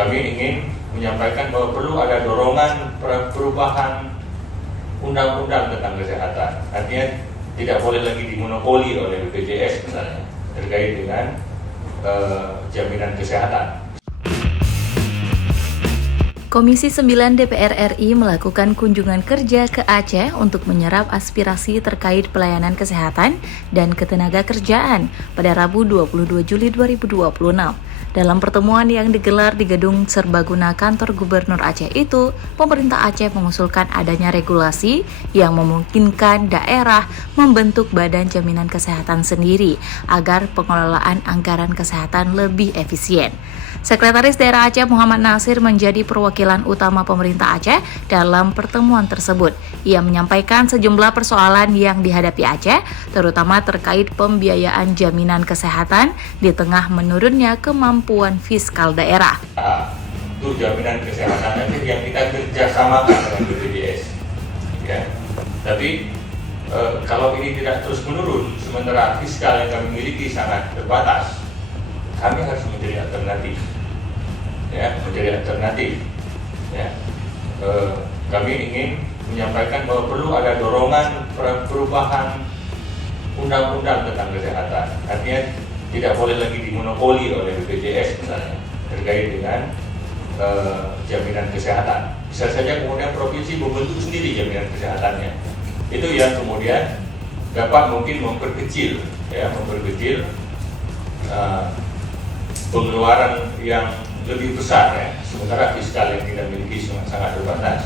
kami ingin menyampaikan bahwa perlu ada dorongan perubahan undang-undang tentang kesehatan. Artinya tidak boleh lagi dimonopoli oleh BPJS misalnya terkait dengan jaminan kesehatan. Komisi 9 DPR RI melakukan kunjungan kerja ke Aceh untuk menyerap aspirasi terkait pelayanan kesehatan dan ketenagakerjaan pada Rabu 22 Juli 2026. Dalam pertemuan yang digelar di Gedung Serbaguna Kantor Gubernur Aceh itu, pemerintah Aceh mengusulkan adanya regulasi yang memungkinkan daerah membentuk badan jaminan kesehatan sendiri agar pengelolaan anggaran kesehatan lebih efisien. Sekretaris Daerah Aceh Muhammad Nasir menjadi perwakilan utama pemerintah Aceh dalam pertemuan tersebut. Ia menyampaikan sejumlah persoalan yang dihadapi Aceh, terutama terkait pembiayaan jaminan kesehatan di tengah menurunnya kemampuan fiskal daerah. Untuk jaminan kesehatan nanti yang kita kerjasamakan dengan BPJS, ya. Tapi kalau ini tidak terus menurun, sementara fiskal yang kami miliki sangat terbatas, kami harus menjadi alternatif, ya, ya. Kami ingin menyampaikan bahwa perlu ada dorongan perubahan undang-undang tentang kesehatan. Artinya tidak boleh lagi dimonopoli oleh BPJS misalnya terkait dengan jaminan kesehatan. Bisa saja kemudian provinsi membentuk sendiri jaminan kesehatannya. Itu yang kemudian dapat mungkin memperkecil pengeluaran yang lebih besar, ya, sementara fiskal yang kita miliki sangat terbatas.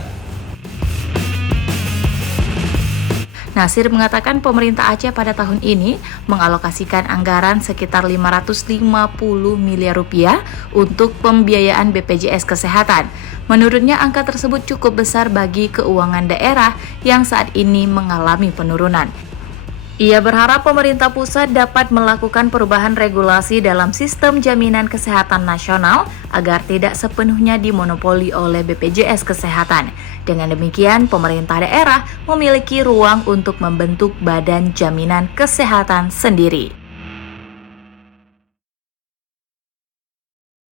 Nasir mengatakan pemerintah Aceh pada tahun ini mengalokasikan anggaran sekitar 550 miliar rupiah untuk pembiayaan BPJS Kesehatan. Menurutnya angka tersebut cukup besar bagi keuangan daerah yang saat ini mengalami penurunan. Ia berharap pemerintah pusat dapat melakukan perubahan regulasi dalam sistem jaminan kesehatan nasional agar tidak sepenuhnya dimonopoli oleh BPJS Kesehatan. Dengan demikian, pemerintah daerah memiliki ruang untuk membentuk badan jaminan kesehatan sendiri.